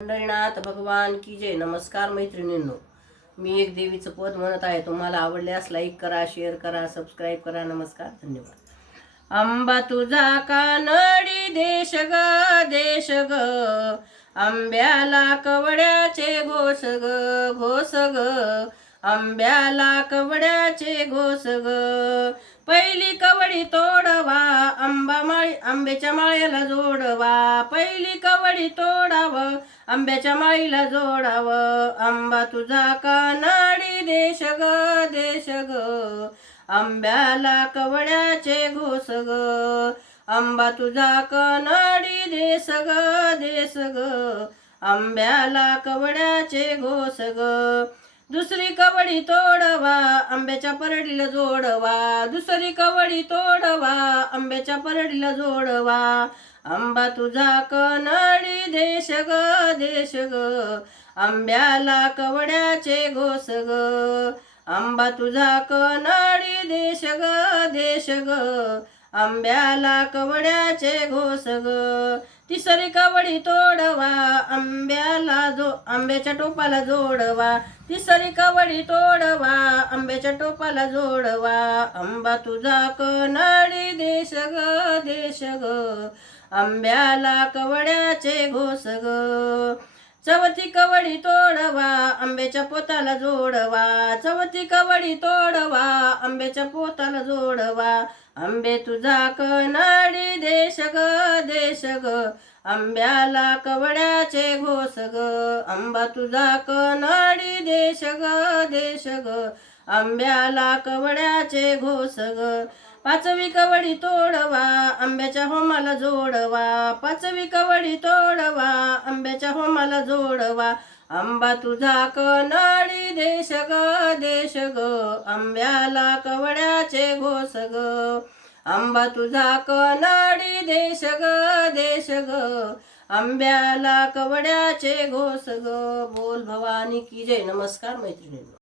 पंढरीनाथ भगवान की जय. नमस्कार मैत्रिणींनो, मी एक देवीचं पद म्हणत आहे. तुम्हाला आवडल्यास लाईक करा, शेअर करा, सबस्क्राईब करा. नमस्कार, धन्यवाद. अंबा तुझा कानडी देश ग, देश ग, आंब्याला कवड्याचे घोष ग, घोष ग, आंब्याला कवड्याचे घोष ग. पहिली कवडी तोडवा, आंब्याच्या माळ्याला जोडवा. पहिली कवडी तोडावं, आंब्याच्या माळीला जोडावं. आंबा तुझा कानडी देश ग, देश ग, आंब्याला कवड्याचे घोष ग. आंबा तुझा कानडी देश ग, देश ग, आंब्याला कवड्याचे घोष ग. दुसरी कवडी तोडवा, आंब्याच्या परडीला जोडवा. दुसरी कवडी तोडवा, आंब्याच्या परडीला जोडवा. आंबा तुझा कानडी देश ग, देश ग, आंब्याला कवड्याचे घोष ग. आंबा तुझा कानडी देश ग, देश ग, आंब्याला कवड्याचे घोष ग. तिसरी कवडी तोडवा, आंब्याच्या टोपाला जोडवा. तिसरी कवडी तोडवा, आंब्याच्या टोपाला जोडवा. आंबा तुझा कानडी देश ग, देश ग, आंब्याला कवड्याचे घोष ग. चौथी कवडी तोडवा, आंब्याच्या पोताला जोडवा. चौथी कवडी तोडवा, आंब्याच्या पोताला जोडवा. आंबे तुझा कानडी देश ग, देश ग, आंब्याला कवड्याचे घोष ग. आंबा तुझा कानडी देश ग, देश ग, आंब्याला कवड्याचे घोष ग. पाचवी कवडी तोडवा, आंब्याच्या होमाला जोडवा. पाचवी कवडी तोडवा, आंब्याच्या होमाला जोडवा. आंबा तुझा कानडी देश ग, देश ग, आंब्याला कवड्याचे घोष ग. आंबा तुझा कानडी देश ग, देश ग, आंब्याला कवड्याचे घोष ग. बोल भवानी की जय. नमस्कार मैत्रिणींनो.